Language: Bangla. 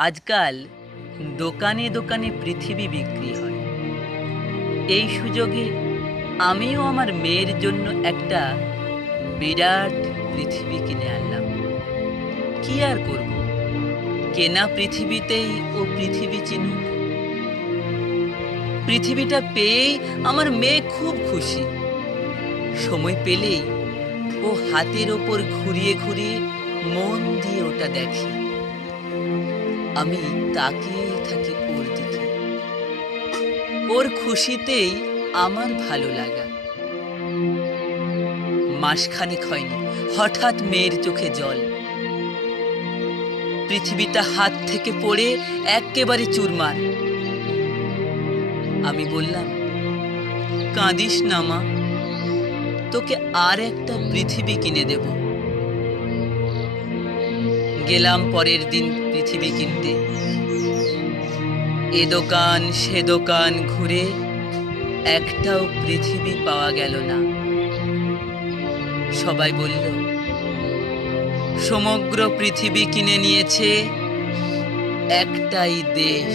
আজকাল দোকানে দোকানে পৃথিবী বিক্রি হয়। এই সুযোগে আমিও আমার মেয়ের জন্য একটা বিরাট পৃথিবী কিনে আনলাম। কি আর করব? কেনা পৃথিবীতেই ও পৃথিবী চিনুক। পৃথিবীটা পেয়েই আমার মেয়ে খুব খুশি। সময় পেলেই ও হাতের ওপর ঘুরিয়ে ঘুরিয়ে মন দিয়ে ওটা দেখে। আমি তাকিয়ে থাকি ওর দিকে। ওর খুশিতেই আমার ভালো লাগা। মাসখানেক হয়নি, হঠাৎ মেয়ের চোখে জল। পৃথিবীটা হাত থেকে পড়ে একেবারে চুরমার। আমি বললাম, কাঁদিস না মা, তোকে আর একটা পৃথিবী কিনে দেব। গেলাম পরের দিন পৃথিবী কিনতে। এ দোকান, সে দোকান ঘুরে একটাও পৃথিবী পাওয়া গেল না। সবাই বলল, সমগ্র পৃথিবী কিনে নিয়েছে একটাই দেশ।